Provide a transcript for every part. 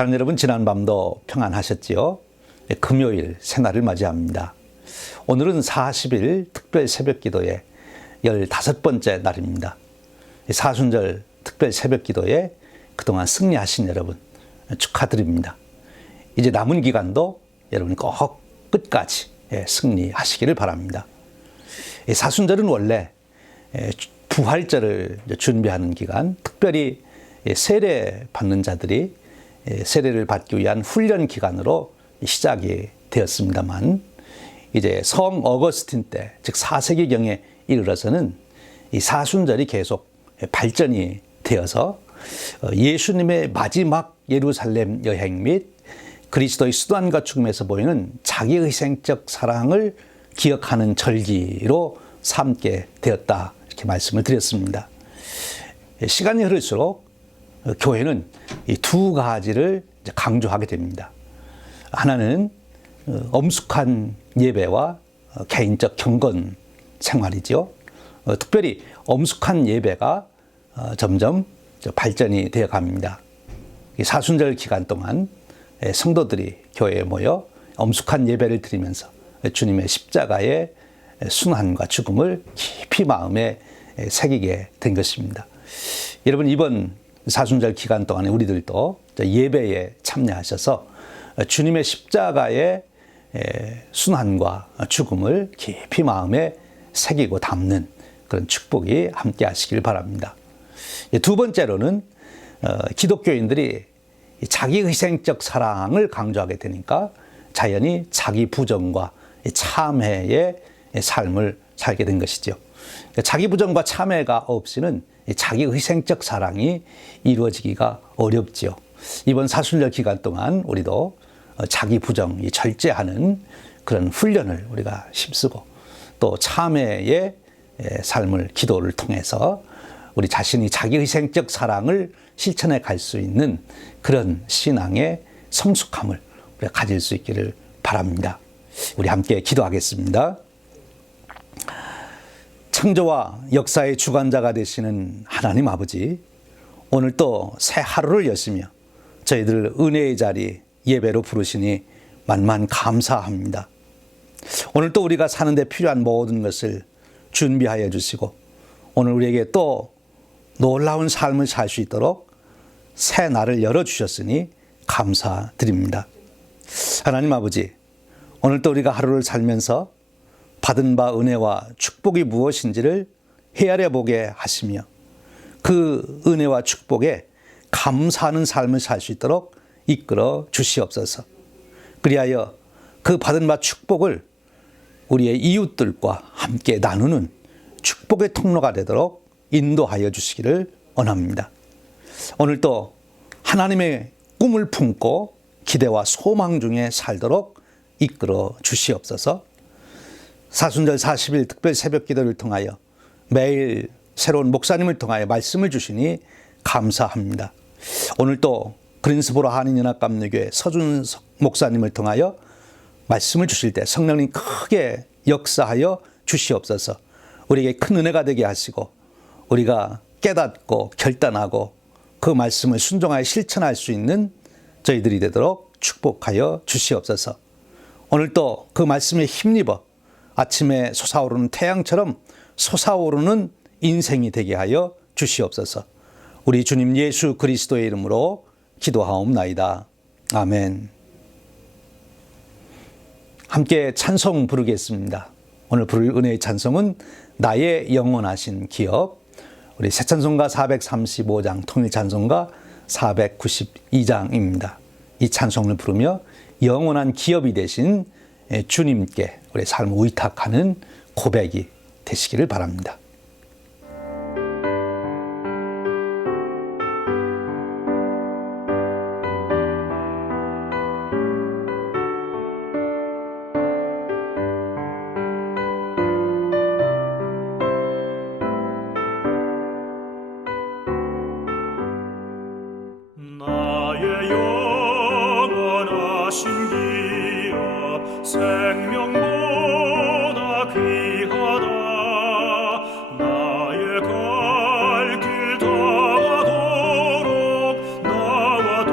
사랑하는 여러분, 지난 밤도 평안하셨지요? 금요일 새날을 맞이합니다. 오늘은 40일 특별 새벽기도의 15번째 날입니다. 사순절 특별 새벽기도에 그동안 승리하신 여러분 축하드립니다. 이제 남은 기간도 여러분 꼭 끝까지 승리하시기를 바랍니다. 사순절은 원래 부활절을 준비하는 기간, 특별히 세례 받는 자들이 세례를 받기 위한 훈련 기간으로 시작이 되었습니다만, 이제 성 어거스틴 때, 즉 4세기경에 이르러서는 이 사순절이 계속 발전이 되어서 예수님의 마지막 예루살렘 여행 및 그리스도의 수단과 죽음에서 보이는 자기희생적 사랑을 기억하는 절기로 삼게 되었다, 이렇게 말씀을 드렸습니다. 시간이 흐를수록 교회는 이 두 가지를 강조하게 됩니다. 하나는 엄숙한 예배와 개인적 경건 생활이죠. 특별히 엄숙한 예배가 점점 발전이 되어 갑니다. 사순절 기간 동안 성도들이 교회에 모여 엄숙한 예배를 드리면서 주님의 십자가의 순환과 죽음을 깊이 마음에 새기게 된 것입니다. 여러분, 이번 사순절 기간 동안에 우리들도 예배에 참여하셔서 주님의 십자가의 순환과 죽음을 깊이 마음에 새기고 담는 그런 축복이 함께 하시길 바랍니다. 두 번째로는 기독교인들이 자기희생적 사랑을 강조하게 되니까 자연히 자기 부정과 참회의 삶을 살게 된 것이죠. 자기 부정과 참회가 없이는 자기희생적 사랑이 이루어지기가 어렵지요. 이번 사순절 기간 동안 우리도 자기 부정이 절제하는 그런 훈련을 우리가 힘쓰고, 또 참회의 삶을, 기도를 통해서 우리 자신이 자기희생적 사랑을 실천해 갈 수 있는 그런 신앙의 성숙함을 우리가 가질 수 있기를 바랍니다. 우리 함께 기도하겠습니다. 창조와 역사의 주관자가 되시는 하나님 아버지, 오늘 또 새 하루를 여시며 저희들 은혜의 자리 예배로 부르시니 만만 감사합니다. 오늘 또 우리가 사는데 필요한 모든 것을 준비하여 주시고, 오늘 우리에게 또 놀라운 삶을 살 수 있도록 새 날을 열어주셨으니 감사드립니다. 하나님 아버지, 오늘 또 우리가 하루를 살면서 받은 바 은혜와 축복이 무엇인지를 헤아려 보게 하시며, 그 은혜와 축복에 감사하는 삶을 살 수 있도록 이끌어 주시옵소서. 그리하여 그 받은 바 축복을 우리의 이웃들과 함께 나누는 축복의 통로가 되도록 인도하여 주시기를 원합니다. 오늘도 하나님의 꿈을 품고 기대와 소망 중에 살도록 이끌어 주시옵소서. 사순절 40일 특별 새벽 기도를 통하여 매일 새로운 목사님을 통하여 말씀을 주시니 감사합니다. 오늘 또 그린스보로 한인연합감리교회 서준석 목사님을 통하여 말씀을 주실 때 성령님 크게 역사하여 주시옵소서. 우리에게 큰 은혜가 되게 하시고, 우리가 깨닫고 결단하고 그 말씀을 순종하여 실천할 수 있는 저희들이 되도록 축복하여 주시옵소서. 오늘 또 그 말씀에 힘입어 아침에 솟아오르는 태양처럼 솟아오르는 인생이 되게 하여 주시옵소서. 우리 주님 예수 그리스도의 이름으로 기도하옵나이다. 아멘. 함께 찬송 부르겠습니다. 오늘 부를 은혜의 찬송은 나의 영원하신 기업, 우리 새찬송가 435장, 통일찬송가 492장입니다. 이 찬송을 부르며 영원한 기업이 되신 주님께 우리의 삶을 의탁하는 고백이 되시기를 바랍니다. 나의 영원하신 기업, 생명보다 귀하다. 나의 갈 길 다하도록 나와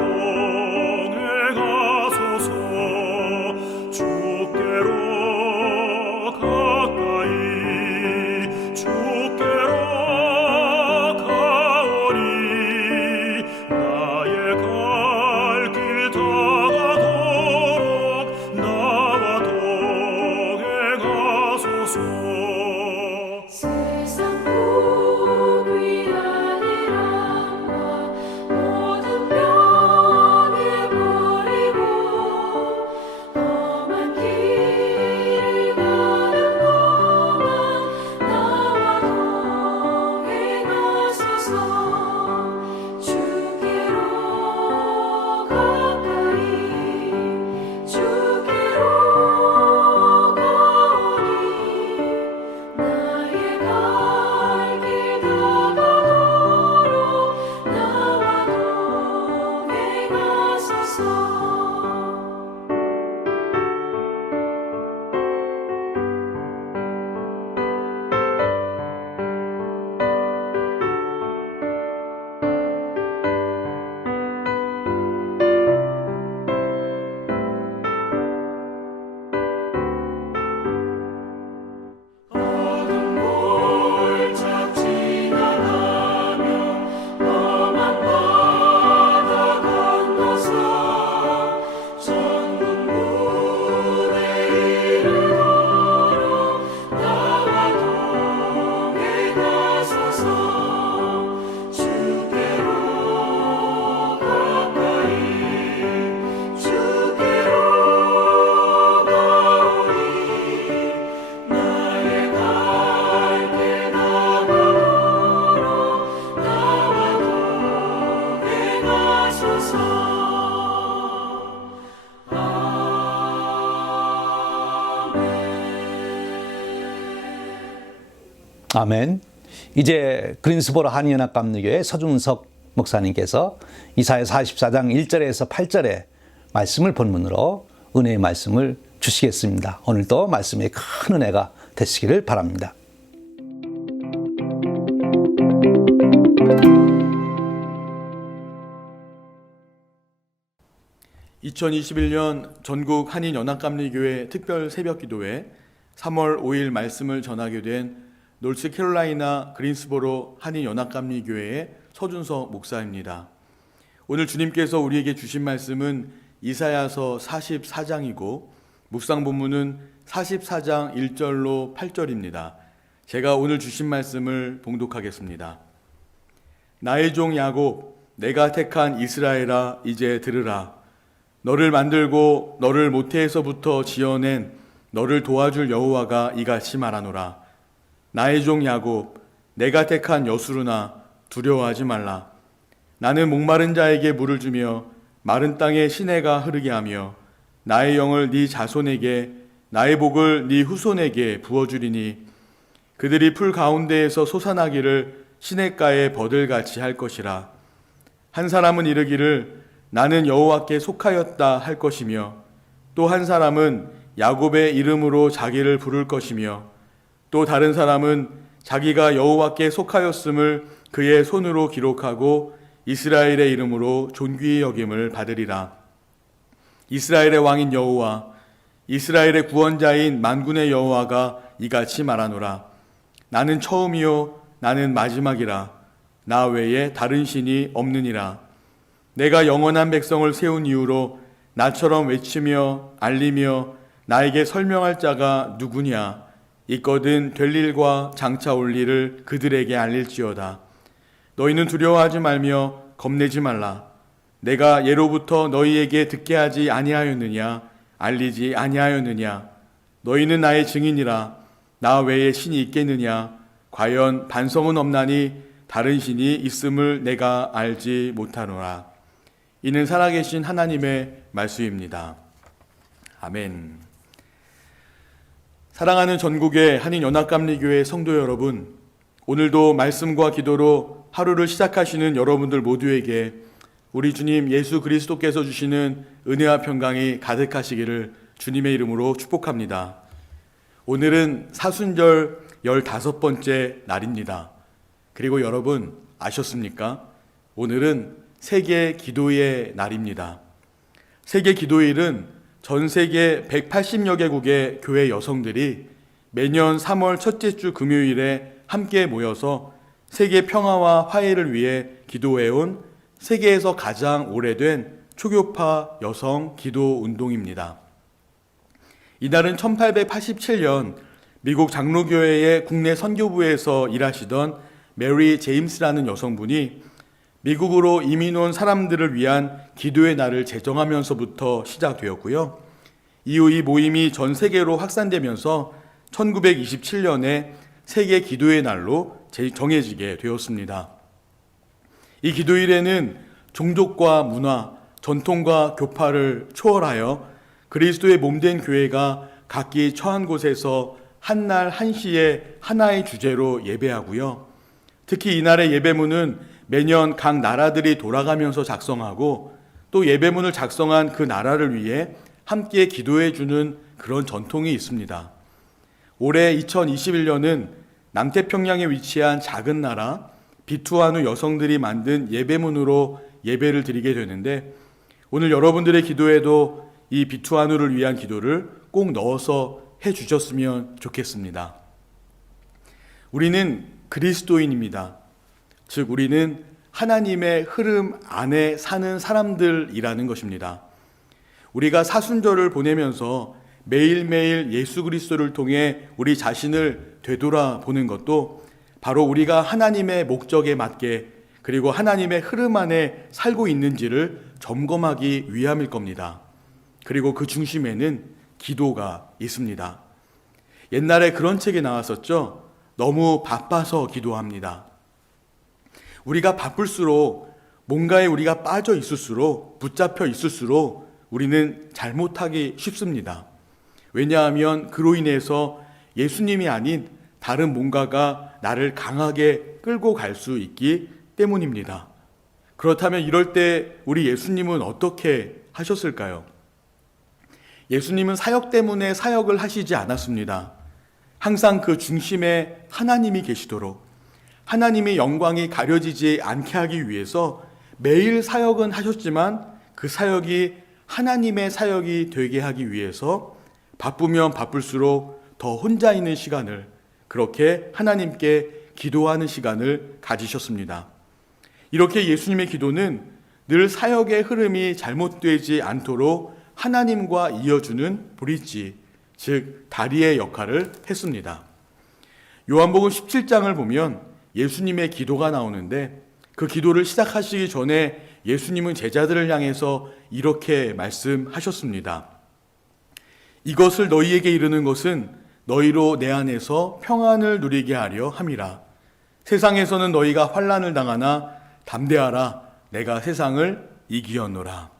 어둠 골짝 지나가며 험한 바다 건너서 천국문에 이르도록 나와 동행하소서. 주께로 가까이 주께로 가오리. 나의 갈길 나가도록 나와 동행하소서. 아멘. 이제 그린스보로 한인연합감리교회 서준석 목사님께서 이사야 44장 1절에서 8절의 말씀을 본문으로 은혜의 말씀을 주시겠습니다. 오늘도 말씀에 큰 은혜가 되시기를 바랍니다. (2021년) 전국 한인연합감리교회 특별 새벽기도회 3월 5일 말씀을 전하게 된 노스캐롤라이나 그린스보로 한인연합감리교회의 서준석 목사입니다. 오늘 주님께서 우리에게 주신 말씀은 이사야서 44장이고 묵상 본문은 44장 1절로 8절입니다. 제가 오늘 주신 말씀을 봉독하겠습니다. 나의 종 야곱, 내가 택한 이스라엘아, 이제 들으라. 너를 만들고 너를 모태에서부터 지어낸 너를 도와줄 여호와가 이같이 말하노라. 나의 종 야곱, 내가 택한 여수르나 두려워하지 말라. 나는 목마른 자에게 물을 주며 마른 땅에 시내가 흐르게 하며 나의 영을 네 자손에게 나의 복을 네 후손에게 부어주리니 그들이 풀 가운데에서 솟아나기를 시냇가에 버들같이 할 것이라. 한 사람은 이르기를 나는 여호와께 속하였다 할 것이며 또 한 사람은 야곱의 이름으로 자기를 부를 것이며 또 다른 사람은 자기가 여호와께 속하였음을 그의 손으로 기록하고 이스라엘의 이름으로 존귀히 여김을 받으리라. 이스라엘의 왕인 여호와, 이스라엘의 구원자인 만군의 여호와가 이같이 말하노라. 나는 처음이요 나는 마지막이라. 나 외에 다른 신이 없느니라. 내가 영원한 백성을 세운 이후로 나처럼 외치며 알리며 나에게 설명할 자가 누구냐. 있거든 될 일과 장차 올 일을 그들에게 알릴지어다. 너희는 두려워하지 말며 겁내지 말라. 내가 예로부터 너희에게 듣게 하지 아니하였느냐, 알리지 아니하였느냐. 너희는 나의 증인이라. 나 외에 신이 있겠느냐. 과연 반성은 없나니 다른 신이 있음을 내가 알지 못하노라. 이는 살아계신 하나님의 말씀입니다. 아멘. 사랑하는 전국의 한인연합감리교회 성도 여러분, 오늘도 말씀과 기도로 하루를 시작하시는 여러분들 모두에게 우리 주님 예수 그리스도께서 주시는 은혜와 평강이 가득하시기를 주님의 이름으로 축복합니다. 오늘은 사순절 15번째 날입니다. 그리고 여러분 아셨습니까? 오늘은 세계 기도의 날입니다. 세계 기도일은 전 세계 180여 개국의 교회 여성들이 매년 3월 첫째 주 금요일에 함께 모여서 세계 평화와 화해를 위해 기도해온 세계에서 가장 오래된 초교파 여성 기도 운동입니다. 이날은 1887년 미국 장로교회의 국내 선교부에서 일하시던 메리 제임스라는 여성분이 미국으로 이민 온 사람들을 위한 기도의 날을 제정하면서부터 시작되었고요. 이후 이 모임이 전 세계로 확산되면서 1927년에 세계 기도의 날로 정해지게 되었습니다. 이 기도일에는 종족과 문화, 전통과 교파를 초월하여 그리스도의 몸된 교회가 각기 처한 곳에서 한날 한시에 하나의 주제로 예배하고요. 특히 이날의 예배문은 매년 각 나라들이 돌아가면서 작성하고 또 예배문을 작성한 그 나라를 위해 함께 기도해 주는 그런 전통이 있습니다. 올해 2021년은 남태평양에 위치한 작은 나라 비투아누 여성들이 만든 예배문으로 예배를 드리게 되는데, 오늘 여러분들의 기도에도 이 비투아누를 위한 기도를 꼭 넣어서 해 주셨으면 좋겠습니다. 우리는 그리스도인입니다. 즉 우리는 하나님의 흐름 안에 사는 사람들이라는 것입니다. 우리가 사순절을 보내면서 매일매일 예수 그리스도를 통해 우리 자신을 되돌아보는 것도 바로 우리가 하나님의 목적에 맞게 그리고 하나님의 흐름 안에 살고 있는지를 점검하기 위함일 겁니다. 그리고 그 중심에는 기도가 있습니다. 옛날에 그런 책이 나왔었죠. 너무 바빠서 기도합니다. 우리가 바쁠수록 뭔가에 우리가 빠져 있을수록 붙잡혀 있을수록 우리는 잘못하기 쉽습니다. 왜냐하면 그로 인해서 예수님이 아닌 다른 뭔가가 나를 강하게 끌고 갈 수 있기 때문입니다. 그렇다면 이럴 때 우리 예수님은 어떻게 하셨을까요? 예수님은 사역 때문에 사역을 하시지 않았습니다. 항상 그 중심에 하나님이 계시도록 하나님의 영광이 가려지지 않게 하기 위해서 매일 사역은 하셨지만 그 사역이 하나님의 사역이 되게 하기 위해서 바쁘면 바쁠수록 더 혼자 있는 시간을, 그렇게 하나님께 기도하는 시간을 가지셨습니다. 이렇게 예수님의 기도는 늘 사역의 흐름이 잘못되지 않도록 하나님과 이어주는 브릿지, 즉 다리의 역할을 했습니다. 요한복음 17장을 보면 예수님의 기도가 나오는데, 그 기도를 시작하시기 전에 예수님은 제자들을 향해서 이렇게 말씀하셨습니다. 이것을 너희에게 이르는 것은 너희로 내 안에서 평안을 누리게 하려 함이라. 세상에서는 너희가 환난을 당하나 담대하라, 내가 세상을 이기었노라.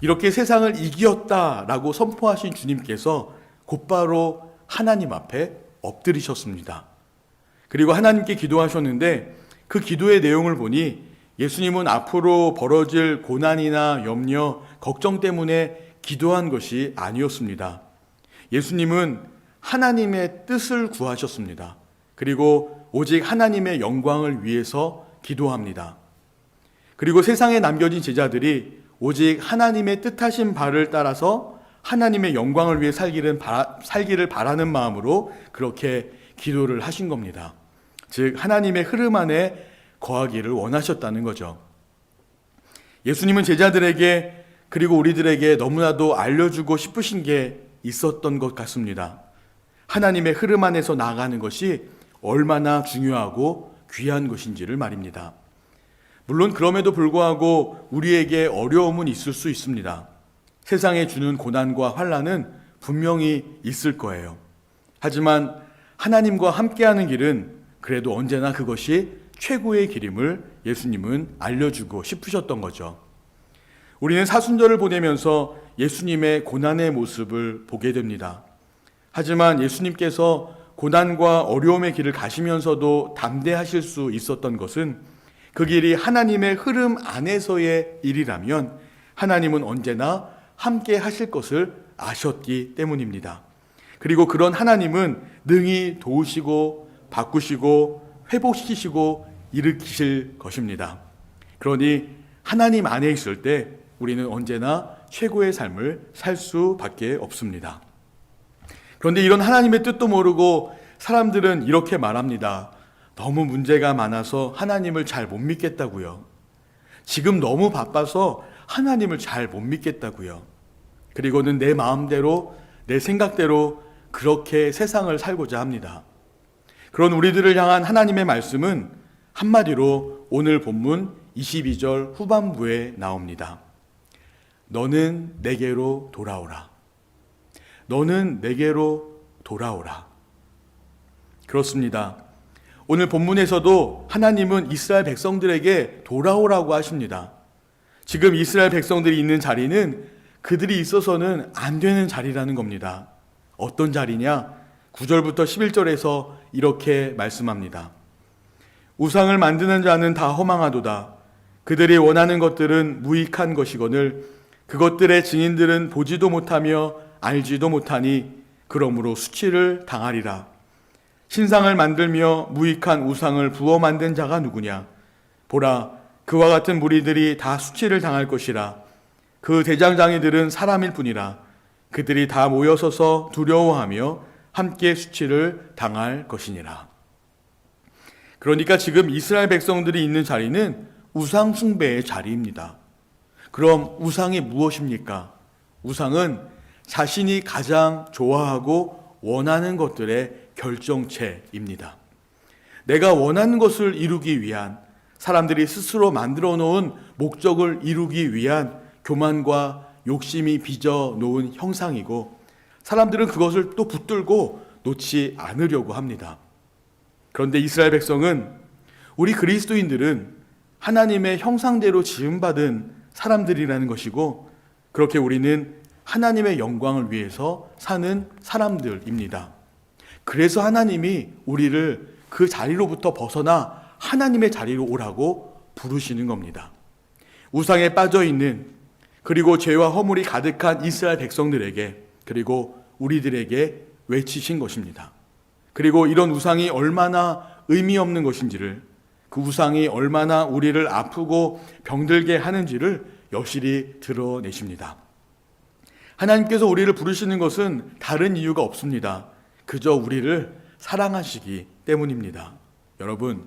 이렇게 세상을 이기었다라고 선포하신 주님께서 곧바로 하나님 앞에 엎드리셨습니다. 그리고 하나님께 기도하셨는데, 그 기도의 내용을 보니 예수님은 앞으로 벌어질 고난이나 염려, 걱정 때문에 기도한 것이 아니었습니다. 예수님은 하나님의 뜻을 구하셨습니다. 그리고 오직 하나님의 영광을 위해서 기도합니다. 그리고 세상에 남겨진 제자들이 오직 하나님의 뜻하신 바를 따라서 하나님의 영광을 위해 살기를 바라는 마음으로 그렇게 기도를 하신 겁니다. 즉 하나님의 흐름 안에 거하기를 원하셨다는 거죠. 예수님은 제자들에게 그리고 우리들에게 너무나도 알려주고 싶으신 게 있었던 것 같습니다. 하나님의 흐름 안에서 나아가는 것이 얼마나 중요하고 귀한 것인지를 말입니다. 물론 그럼에도 불구하고 우리에게 어려움은 있을 수 있습니다. 세상에 주는 고난과 환난은 분명히 있을 거예요. 하지만 하나님과 함께하는 길은 그래도 언제나 그것이 최고의 길임을 예수님은 알려주고 싶으셨던 거죠. 우리는 사순절을 보내면서 예수님의 고난의 모습을 보게 됩니다. 하지만 예수님께서 고난과 어려움의 길을 가시면서도 담대하실 수 있었던 것은 그 길이 하나님의 흐름 안에서의 일이라면 하나님은 언제나 함께 하실 것을 아셨기 때문입니다. 그리고 그런 하나님은 능히 도우시고 바꾸시고 회복시키시고 일으키실 것입니다. 그러니 하나님 안에 있을 때 우리는 언제나 최고의 삶을 살 수밖에 없습니다. 그런데 이런 하나님의 뜻도 모르고 사람들은 이렇게 말합니다. 너무 문제가 많아서 하나님을 잘 못 믿겠다고요. 지금 너무 바빠서 하나님을 잘 못 믿겠다고요. 그리고는 내 마음대로 내 생각대로 그렇게 세상을 살고자 합니다. 그런 우리들을 향한 하나님의 말씀은 한마디로 오늘 본문 22절 후반부에 나옵니다. 너는 내게로 돌아오라. 너는 내게로 돌아오라. 그렇습니다. 오늘 본문에서도 하나님은 이스라엘 백성들에게 돌아오라고 하십니다. 지금 이스라엘 백성들이 있는 자리는 그들이 있어서는 안 되는 자리라는 겁니다. 어떤 자리냐? 9절부터 11절에서 이렇게 말씀합니다. 우상을 만드는 자는 다 허망하도다. 그들이 원하는 것들은 무익한 것이거늘 그것들의 증인들은 보지도 못하며 알지도 못하니 그러므로 수치를 당하리라. 신상을 만들며 무익한 우상을 부어 만든 자가 누구냐? 보라, 그와 같은 무리들이 다 수치를 당할 것이라. 그 대장장이들은 사람일 뿐이라. 그들이 다 모여서서 두려워하며 함께 수치를 당할 것이니라. 그러니까 지금 이스라엘 백성들이 있는 자리는 우상 숭배의 자리입니다. 그럼 우상이 무엇입니까? 우상은 자신이 가장 좋아하고 원하는 것들의 결정체입니다. 내가 원하는 것을 이루기 위한, 사람들이 스스로 만들어 놓은 목적을 이루기 위한 교만과 욕심이 빚어 놓은 형상이고, 사람들은 그것을 또 붙들고 놓지 않으려고 합니다. 그런데 이스라엘 백성은, 우리 그리스도인들은 하나님의 형상대로 지음받은 사람들이라는 것이고, 그렇게 우리는 하나님의 영광을 위해서 사는 사람들입니다. 그래서 하나님이 우리를 그 자리로부터 벗어나 하나님의 자리로 오라고 부르시는 겁니다. 우상에 빠져 있는, 그리고 죄와 허물이 가득한 이스라엘 백성들에게, 그리고 우리들에게 외치신 것입니다. 그리고 이런 우상이 얼마나 의미 없는 것인지를, 그 우상이 얼마나 우리를 아프고 병들게 하는지를 여실히 드러내십니다. 하나님께서 우리를 부르시는 것은 다른 이유가 없습니다. 그저 우리를 사랑하시기 때문입니다. 여러분,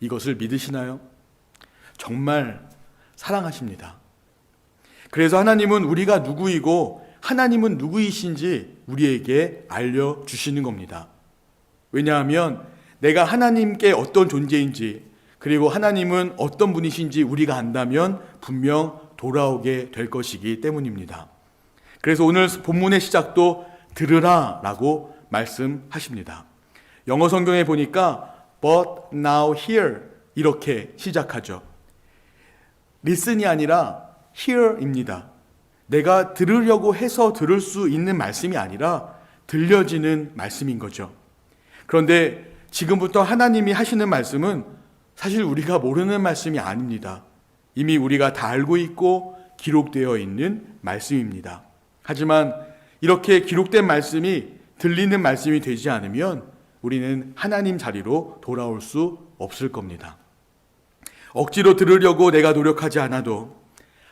이것을 믿으시나요? 정말 사랑하십니다. 그래서 하나님은 우리가 누구이고 하나님은 누구이신지 우리에게 알려주시는 겁니다. 왜냐하면 내가 하나님께 어떤 존재인지, 그리고 하나님은 어떤 분이신지 우리가 안다면 분명 돌아오게 될 것이기 때문입니다. 그래서 오늘 본문의 시작도 들으라 라고 말씀하십니다. 영어 성경에 보니까 But now hear 이렇게 시작하죠. listen이 아니라 hear입니다. 내가 들으려고 해서 들을 수 있는 말씀이 아니라 들려지는 말씀인 거죠. 그런데 지금부터 하나님이 하시는 말씀은 사실 우리가 모르는 말씀이 아닙니다. 이미 우리가 다 알고 있고 기록되어 있는 말씀입니다. 하지만 이렇게 기록된 말씀이 들리는 말씀이 되지 않으면 우리는 하나님 자리로 돌아올 수 없을 겁니다. 억지로 들으려고 내가 노력하지 않아도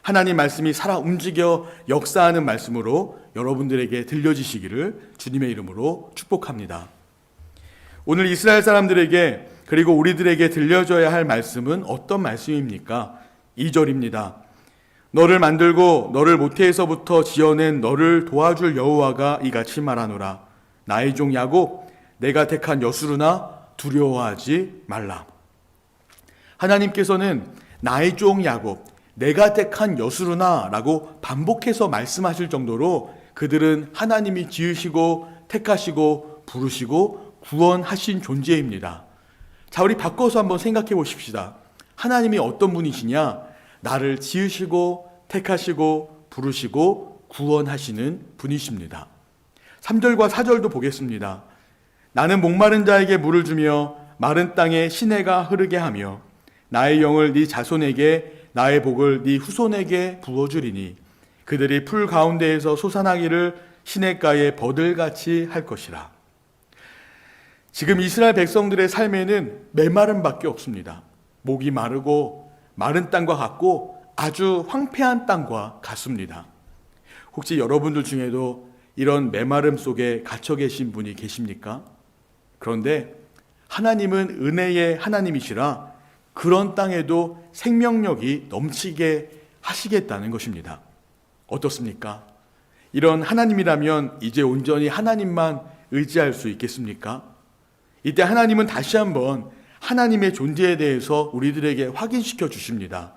하나님 말씀이 살아 움직여 역사하는 말씀으로 여러분들에게 들려지시기를 주님의 이름으로 축복합니다. 오늘 이스라엘 사람들에게, 그리고 우리들에게 들려줘야 할 말씀은 어떤 말씀입니까? 2절입니다. 너를 만들고 너를 모태에서부터 지어낸 너를 도와줄 여호와가 이같이 말하노라. 나의 종 야곱, 내가 택한 여수르나 두려워하지 말라. 하나님께서는 나의 종 야곱, 내가 택한 여수르나 라고 반복해서 말씀하실 정도로 그들은 하나님이 지으시고 택하시고 부르시고 구원하신 존재입니다. 자, 우리 바꿔서 한번 생각해 보십시다. 하나님이 어떤 분이시냐? 나를 지으시고 택하시고 부르시고 구원하시는 분이십니다. 3절과 4절도 보겠습니다. 나는 목마른 자에게 물을 주며 마른 땅에 시내가 흐르게 하며 나의 영을 네 자손에게 나의 복을 네 후손에게 부어주리니 그들이 풀 가운데에서 솟아나기를 시냇가에 버들같이 할 것이라. 지금 이스라엘 백성들의 삶에는 메마름밖에 없습니다. 목이 마르고 마른 땅과 같고 아주 황폐한 땅과 같습니다. 혹시 여러분들 중에도 이런 메마름 속에 갇혀 계신 분이 계십니까? 그런데 하나님은 은혜의 하나님이시라 그런 땅에도 생명력이 넘치게 하시겠다는 것입니다. 어떻습니까? 이런 하나님이라면 이제 온전히 하나님만 의지할 수 있겠습니까? 이때 하나님은 다시 한번 하나님의 존재에 대해서 우리들에게 확인시켜 주십니다.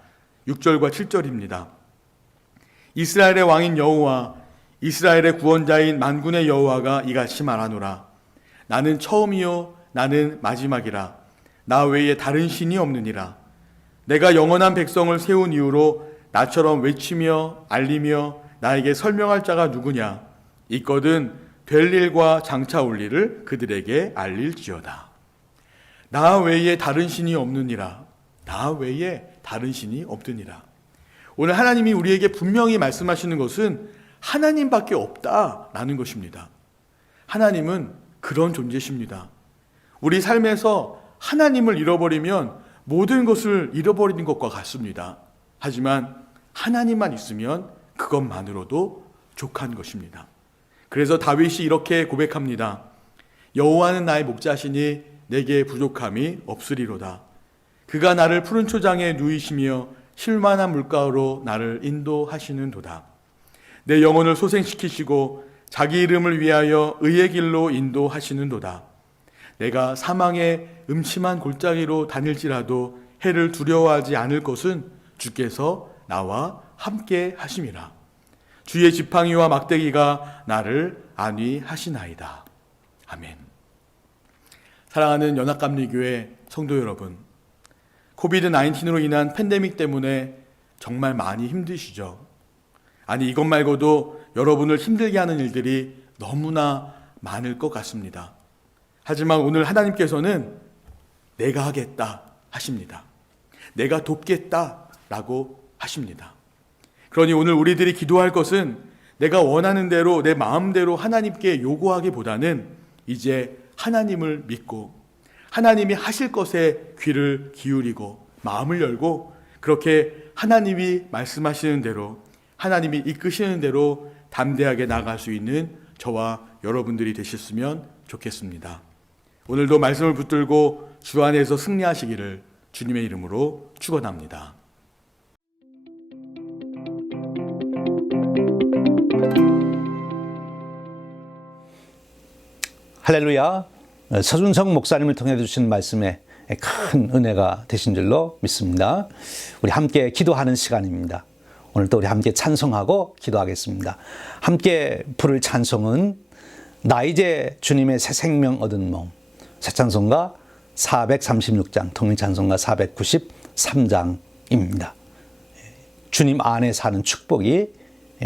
6절과 7절입니다. 이스라엘의 왕인 여호와, 이스라엘의 구원자인 만군의 여호와가 이같이 말하노라. 나는 처음이요 나는 마지막이라. 나 외에 다른 신이 없느니라. 내가 영원한 백성을 세운 이후로 나처럼 외치며 알리며 나에게 설명할 자가 누구냐? 있거든 될 일과 장차 올 일을 그들에게 알릴지어다. 나 외에 다른 신이 없느니라. 나 외에 다른 신이 없느니라. 오늘 하나님이 우리에게 분명히 말씀하시는 것은 하나님밖에 없다라는 것입니다. 하나님은 그런 존재십니다. 우리 삶에서 하나님을 잃어버리면 모든 것을 잃어버리는 것과 같습니다. 하지만 하나님만 있으면 그것만으로도 족한 것입니다. 그래서 다윗이 이렇게 고백합니다. 여호와는 나의 목자시니 내게 부족함이 없으리로다. 그가 나를 푸른 초장에 누이시며 쉴만한 물가로 나를 인도하시는도다. 내 영혼을 소생시키시고 자기 이름을 위하여 의의 길로 인도하시는도다. 내가 사망의 음침한 골짜기로 다닐지라도 해를 두려워하지 않을 것은 주께서 나와 함께 하심이라. 주의 지팡이와 막대기가 나를 안위하시나이다. 아멘. 사랑하는 연합감리교회 성도 여러분, 코비드-19으로 인한 팬데믹 때문에 정말 많이 힘드시죠? 아니, 이것 말고도 여러분을 힘들게 하는 일들이 너무나 많을 것 같습니다. 하지만 오늘 하나님께서는 내가 하겠다 하십니다. 내가 돕겠다라고 하십니다. 그러니 오늘 우리들이 기도할 것은 내가 원하는 대로 내 마음대로 하나님께 요구하기보다는 이제 하나님을 믿고 하나님이 하실 것에 귀를 기울이고 마음을 열고 그렇게 하나님이 말씀하시는 대로 하나님이 이끄시는 대로 담대하게 나아갈 수 있는 저와 여러분들이 되셨으면 좋겠습니다. 오늘도 말씀을 붙들고 주 안에서 승리하시기를 주님의 이름으로 축원합니다. 할렐루야. 서준성 목사님을 통해 주신 말씀에 큰 은혜가 되신 줄로 믿습니다. 우리 함께 기도하는 시간입니다. 오늘도 우리 함께 찬송하고 기도하겠습니다. 함께 부를 찬송은 나 이제 주님의 새 생명 얻은 몸, 새 찬송가 436장, 통일찬송가 493장입니다. 주님 안에 사는 축복이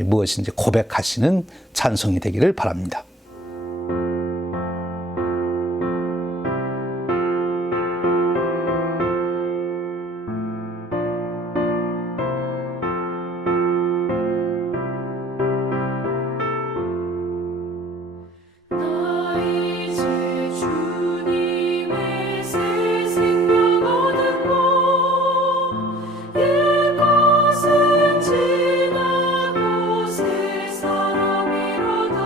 무엇인지 고백하시는 찬송이 되기를 바랍니다. 나 이제 주님의 새 생명 얻은 몸 옛것은 지나고 새 사람이로다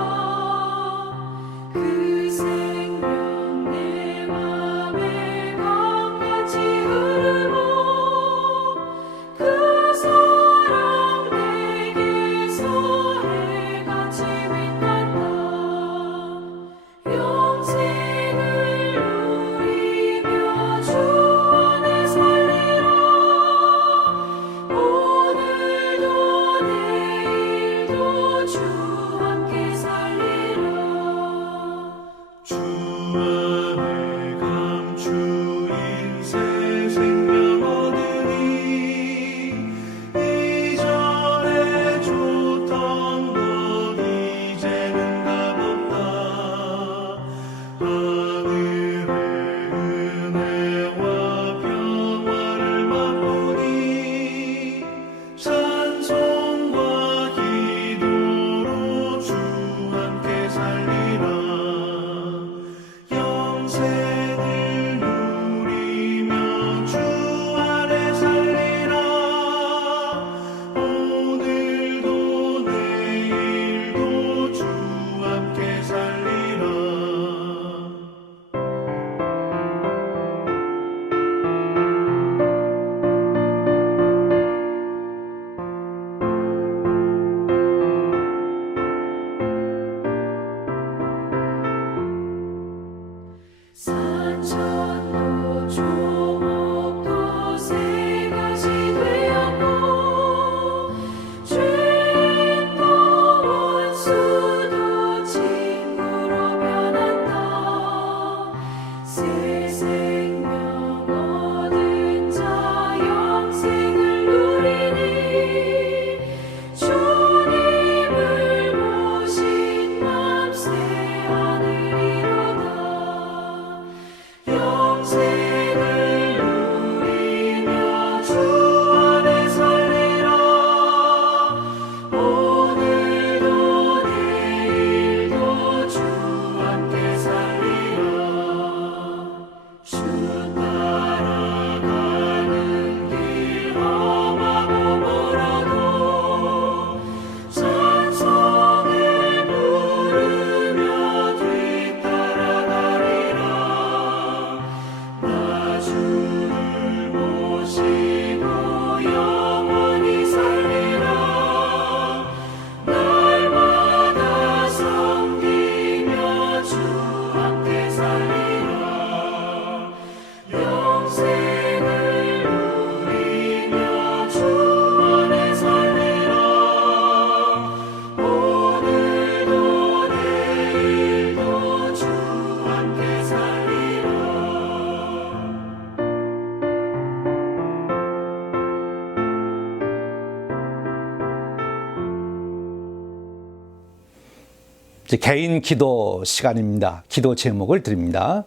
이제 개인 기도 시간입니다. 기도 제목을 드립니다.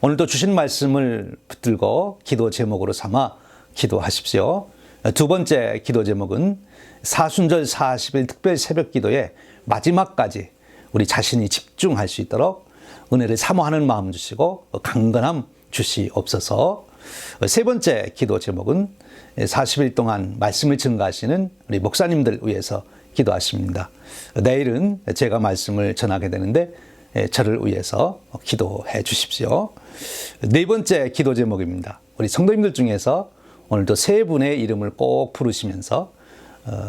오늘도 주신 말씀을 붙들고 기도 제목으로 삼아 기도하십시오. 두 번째 기도 제목은 사순절 40일 특별 새벽 기도의 마지막까지 우리 자신이 집중할 수 있도록 은혜를 사모하는 마음 주시고 강건함 주시옵소서. 세 번째 기도 제목은 40일 동안 말씀을 증거하시는 우리 목사님들 위해서 기도하십니다. 내일은 제가 말씀을 전하게 되는데 저를 위해서 기도해 주십시오. 네 번째 기도 제목입니다. 우리 성도님들 중에서 오늘도 세 분의 이름을 꼭 부르시면서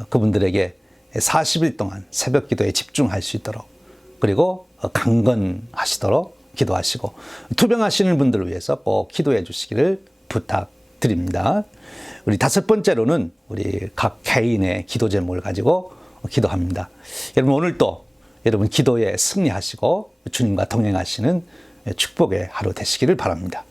그분들에게 40일 동안 새벽 기도에 집중할 수 있도록 그리고 강건하시도록 기도하시고 투병하시는 분들을 위해서 꼭 기도해 주시기를 부탁드립니다. 우리 다섯 번째로는 우리 각 개인의 기도 제목을 가지고 기도합니다. 여러분 오늘도 여러분 기도에 승리하시고 주님과 동행하시는 축복의 하루 되시기를 바랍니다.